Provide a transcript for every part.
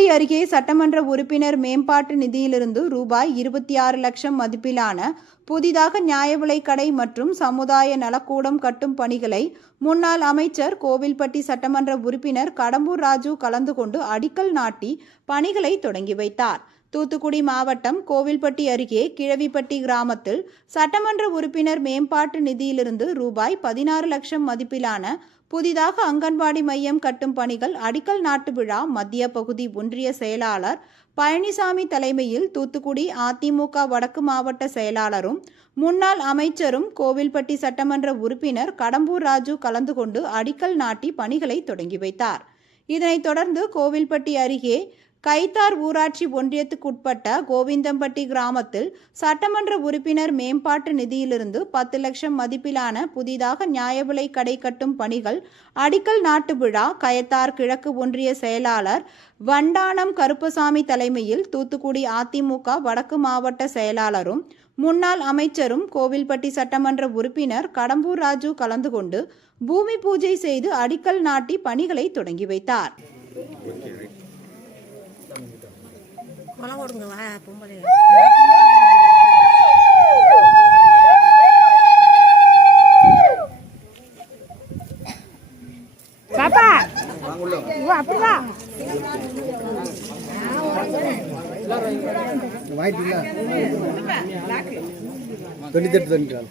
அருகே சட்டமன்ற உறுப்பினர் மேம்பாட்டு நிதியிலிருந்து ரூபாய் இருபத்தி ஆறு லட்சம் மதிப்பிலான புதிதாக நியாய விலைக்கடை மற்றும் சமுதாய நலக்கூடம் கட்டும் பணிகளை முன்னாள் அமைச்சர் கோவில்பட்டி சட்டமன்ற உறுப்பினர் கடம்பூர் ராஜு கலந்து கொண்டு அடிக்கல் நாட்டி பணிகளை தொடங்கி வைத்தார். தூத்துக்குடி மாவட்டம் கோவில்பட்டி அருகே கிழவிப்பட்டி கிராமத்தில் சட்டமன்ற உறுப்பினர் மேம்பாட்டு நிதியிலிருந்து ரூபாய் பதினாறு லட்சம் மதிப்பிலான புதிதாக அங்கன்வாடி மையம் கட்டும் பணிகள் அடிக்கல் நாட்டு விழா மத்திய பகுதி ஒன்றிய செயலாளர் பழனிசாமி தலைமையில் தூத்துக்குடி அதிமுக வடக்கு மாவட்ட செயலாளரும் முன்னாள் அமைச்சரும் கோவில்பட்டி சட்டமன்ற உறுப்பினர் கடம்பூர் ராஜு கலந்து கொண்டு அடிக்கல் நாட்டி பணிகளை தொடங்கி வைத்தார். இதனைத் தொடர்ந்து கோவில்பட்டி அருகே கைத்தார் ஊராட்சி ஒன்றியத்துக்குட்பட்ட கோவிந்தம்பட்டி கிராமத்தில் சட்டமன்ற உறுப்பினர் மேம்பாட்டு நிதியிலிருந்து பத்து லட்சம் மதிப்பிலான புதிதாக நியாய விலை கடை கட்டும் பணிகள் அடிக்கல் நாட்டு விழா கயத்தார் கிழக்கு ஒன்றிய செயலாளர் வண்டானம் கருப்பசாமி தலைமையில் தூத்துக்குடி அதிமுக வடக்கு மாவட்ட செயலாளரும் முன்னாள் அமைச்சரும் கோவில்பட்டி சட்டமன்ற உறுப்பினர் கடம்பூர் ராஜு கலந்து கொண்டு பூமி பூஜை செய்து அடிக்கல் நாட்டி பணிகளை தொடங்கி வைத்தார். குளம் கொடுங்க வா பொம்பளை பாப்பா வா அப்படிவா? வாய்ட்டிங்களா தொண்ணூத்தெட்டு தொண்ணூற்றி நாலு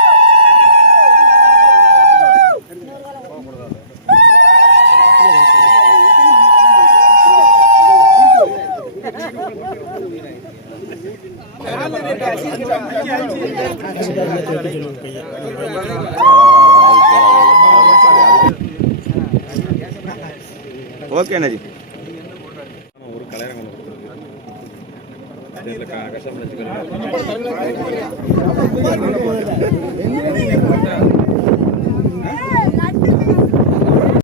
ஓகே அண்ணாஜி. ஒரு கல்யாணம் கொண்டு கொடுத்துருக்கு